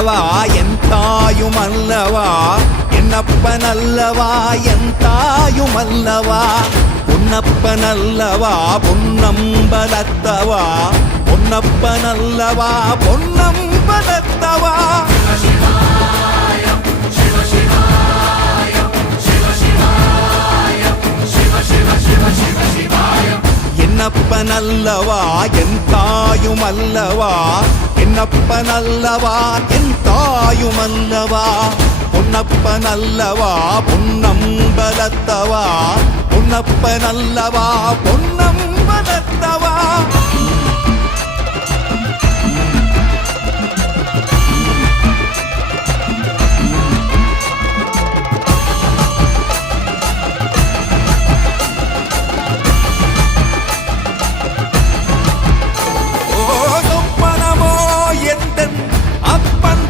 அல்லவா என் தாயும் அல்லவா என்னப்பன் அல்லவா என் தாயும் அல்லவா பொன்னப்பன் அல்லவா பொன்னம்பலத்தவா பொன்னப்பன் அல்லவா பொன்னம்பலத்தவா என்னப்பன் அல்லவா என் தாயும் அல்லவா என்னப்பன் அல்லவா என் தாயும் அல்லவா பொன்னப்பன் அல்லவா பொன்னம்பலத்தவா பொன்னப்பன் அல்லவா பொன்னம்பலத்தவா